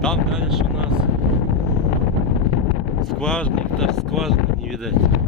Там дальше у нас скважина, даже скважины не видать.